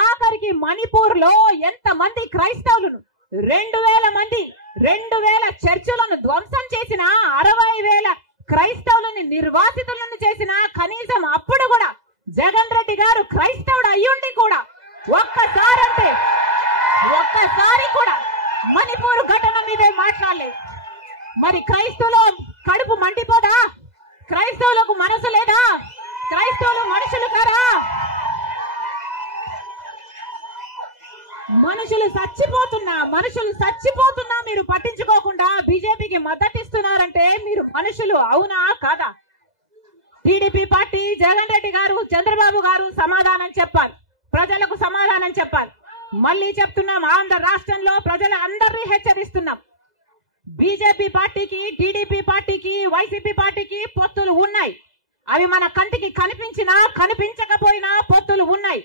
ఆఖరికి మణిపూర్ లో ఎంత మంది క్రైస్తవులను 2000 చర్చిలను ధ్వంసం చేసిన 60,000 క్రైస్తవులని నిర్వాసితులను చేసిన కనీసం అప్పుడు కూడా జగన్ రెడ్డి గారు క్రైస్తవుడు అయ్యుండి కూడా ఒక్కసారి కూడా మణిపూర్ ఘటన మీదే మాట్లాడలేదు. మరి క్రైస్తవులు కడుపు మండిపోదా? క్రైస్తవులకు మనసు లేదా? క్రైస్తవులు మనుషులు కారా? మనుషులు చచ్చిపోతున్నా మీరు పట్టించుకోకుండా బీజేపీకి మద్దతిస్తున్నారంటే మీరు మనుషులు అవునా కాదా? టీడీపీ పార్టీ, జగన్ రెడ్డి గారు, చంద్రబాబు గారు సమాధానం చెప్పాలి, ప్రజలకు సమాధానం చెప్పాలి. మళ్ళీ చెప్తున్నాం, ఆంధ్ర రాష్ట్రంలో ప్రజల అందరినీ హెచ్చరిస్తున్నాం. బీజేపీ పార్టీకి, టీడీపీ పార్టీకి, వైసీపీ పార్టీకి పొత్తులు ఉన్నాయి. అవి మన కంటికి కనిపించినా కనిపించకపోయినా పొత్తులు ఉన్నాయి.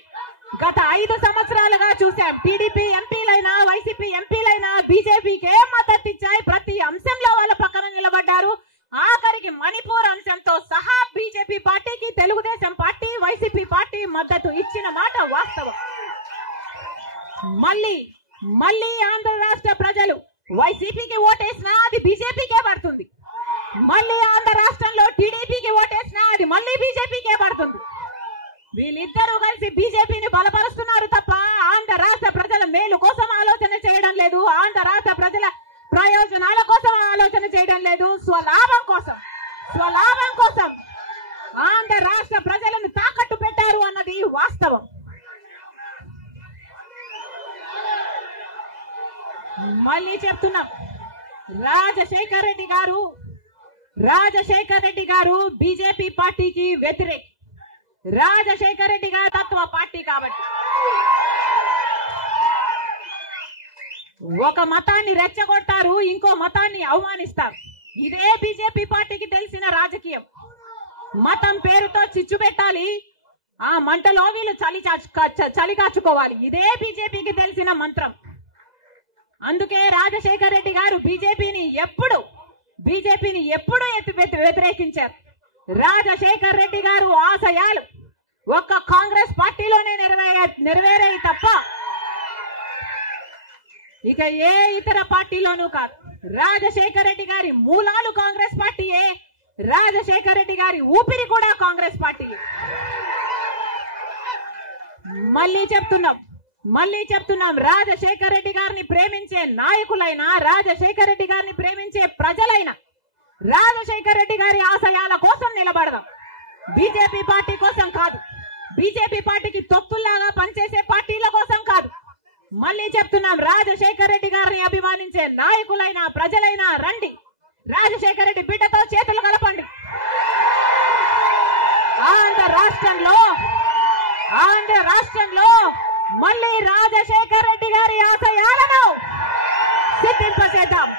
గత 5 సంవత్సరాలుగా చూసాం. టీడీపీ ఎంపీలైనా, వైసీపీ ఎంపీలైనా బీజేపీకే మద్దతు ఇచ్చాయి. ప్రతి అంశంలో వాళ్ళ పక్కన నిలబడ్డారు. ఆఖరికి మణిపూర్ అంశంతో సహా బీజేపీ పార్టీకి తెలుగుదేశం పార్టీ, వైసీపీ పార్టీ మద్దతు ఇచ్చిన మాట వాస్తవం. మళ్ళీ ఆంధ్ర రాష్ట్ర ప్రజలు వైసీపీకి ఓటేసినా అది బీజేపీకే పడుతుంది. మళ్ళీ ఆంధ్ర రాష్ట్రంలో టీడీపీకి ఓటేసినా అది మళ్ళీ బీజేపీకే పడుతుంది. వీళ్ళిద్దరూ కలిసి బీజేపీని బలపరుస్తున్నారు తప్ప ఆంధ్ర రాష్ట్ర ప్రజల మేలు కోసం ఆలోచన చేయడం లేదు. ఆంధ్ర రాష్ట్ర ప్రజల ప్రయోజనాల కోసం ఆలోచన చేయడం లేదు. స్వలాభం కోసం ఆంధ్ర రాష్ట్ర ప్రజలను తాకట్టు పెట్టారు అన్నది వాస్తవం. మళ్ళీ చెప్తున్నాం, రాజశేఖర్ రెడ్డి గారు బీజేపీ పార్టీకి వ్యతిరేక. రాజశేఖర్ రెడ్డి గారు తత్వ పార్టీ కాబట్టి ఒక మతాన్ని రెచ్చగొడతారు, ఇంకో మతాన్ని అవమానిస్తారు. ఇదే బీజేపీ పార్టీకి తెలిసిన రాజకీయం. మతం పేరుతో చిచ్చు పెట్టాలి, ఆ మంటలో వీళ్ళు చలి కాచుకోవాలి. ఇదే బీజేపీకి తెలిసిన మంత్రం. అందుకే రాజశేఖర్ రెడ్డి గారు బీజేపీని ఎప్పుడు వ్యతిరేకించారు. రాజశేఖర్ రెడ్డి గారు ఆశయాలు ఒక్క కాంగ్రెస్ పార్టీలోనే నెరవేరాయి తప్ప ఇక ఏ ఇతర పార్టీలోనూ కాదు. రాజశేఖర్ రెడ్డి గారి మూలాలు కాంగ్రెస్ పార్టీయే, రాజశేఖర్ రెడ్డి గారి ఊపిరి కూడా కాంగ్రెస్ పార్టీయే. మళ్ళీ చెప్తున్నాం, రాజశేఖర్ రెడ్డి గారిని ప్రేమించే నాయకులైనా, రాజశేఖర్ రెడ్డి గారిని ప్రేమించే ప్రజలైనా రాజశేఖర్ రెడ్డి గారి ఆశయాల కోసం నిలబడదాం. బీజేపీ పార్టీ కోసం కాదు, బీజేపీ పార్టీకి తొత్తుల్లాగా పనిచేసే పార్టీల కోసం కాదు. మళ్ళీ చెప్తున్నాం, రాజశేఖర్ రెడ్డి గారిని అభిమానించే నాయకులైనా, ప్రజలైనా రండి, రాజశేఖర్ రెడ్డి బిడ్డతో చేతులు కలపండి. ఆంధ్ర రాష్ట్రంలో మళ్ళీ రాజశేఖర్ రెడ్డి గారి ఆశయాలను సిద్ధింపచేద్దాం.